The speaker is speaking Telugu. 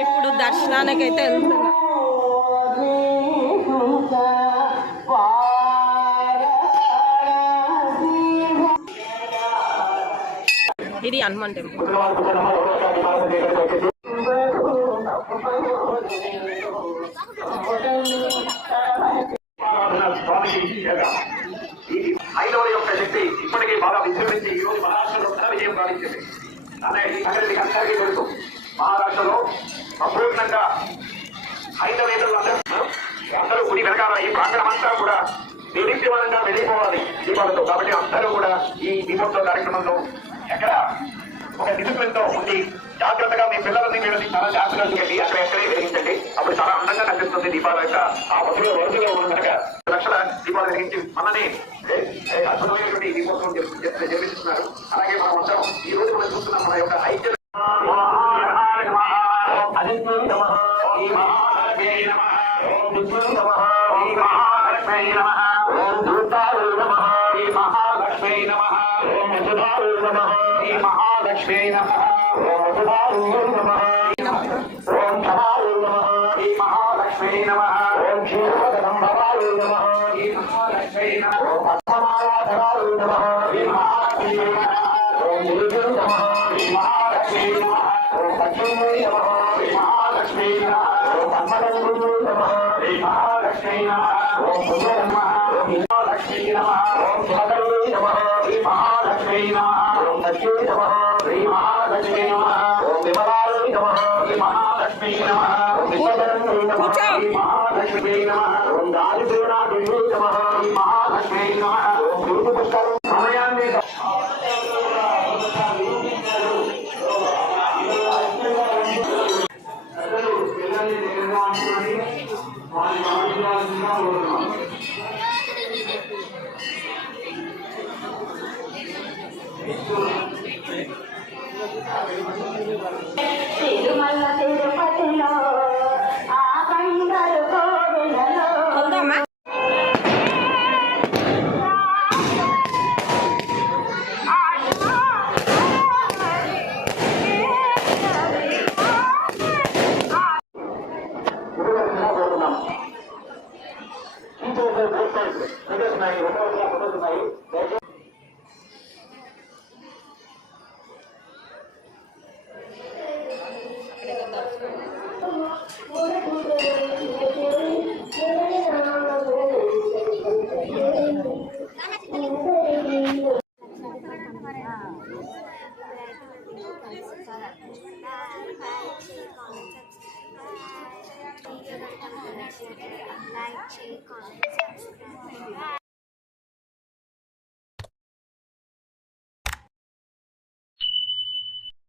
ఇప్పుడు దర్శనానికైతే వెళ్తున్నా. ఇది హనుమాన్ టెంపుల్. ఐదవ యొక్క శక్తి ఇప్పటికీ బాగా విజృంభించి ఈ రోజు మహారాష్ట్రలో విజయం సాధించింది. అన్నయ్య ఈ సంగతి అందరికీ తెలుసు. మహారాష్ట్రలో అపూర్ణంగా హైందవేతలు అందరూ గుడి వెనకాల ఈ ప్రాంగణం అంతా కూడా నిర్విద్యమానంగా వెళ్ళిపోవాలి దీపాలతో. కాబట్టి అందరూ కూడా ఈ దీపోత్సవ కార్యక్రమంలో ఎక్కడ ఒక డిసిప్లిన్ తో ఉండి జాగ్రత్తగా మీ పిల్లలని మీరు చాలా జాగ్రత్తగా చేయండి. ఎక్కడే వెలిగించండి. అప్పుడు చాలా అందంగా కనిపిస్తుంది దీపాల యొక్క ఆ వరుసలో ఉన్న కనుక లక్షల దీపాలు వెలిగించి మనని అద్భుతమైనటువంటి దీపోత్సవం జరిపిస్తున్నారు. అలాగే మనం అందరం ఈ రోజు మనం చూస్తున్నాం మన యొక్క ఐక్య మహాలక్ష్మీ నమః. ఓం క్షమాయ నమః. శ్రీ మహాలక్ష్మీ నమః. ఓం క్షీరవదనంభవాయ నమః. శ్రీ మహాలక్ష్మీ నమః. ఓం పద్మమాలాధరాయ నమః. శ్రీ మహాలక్ష్మీ నమః. ఓం గిరిజే నమః. శ్రీ మహాలక్ష్మీ నమః. ఓం లక్ష్మీ నమః. శ్రీ మహాలక్ష్మీ నమః. ఓం పద్మనందిని నమః. శ్రీ మహాలక్ష్మీ నమః. ఓం పుణ్య నమః. ఓం మహాలక్ష్మీ నమః. ఓం శివకల్యే నమః. శ్రీ మహాలక్ష్మీ నమః. ఓం లక్ష్మీ నమః. శ్రీ మహాలక్ష్మీ నమః. ఓం విమలాయ నమః. శ్రీ మహాలక్ష్మీ నమః. ఓం విశ్వజననీ నమః. శ్రీ మహాలక్ష్మీ నమః. ఓం దారిద్ర్యనాథిని నమః. శ్రీ మహాలక్ష్మీ నమః. ఓం గురు పుష్కరం సమయాన్ని తిరుమల తిరుపతిలో ఆ బంగారు కోవెలలో like, share, comment, subscribe.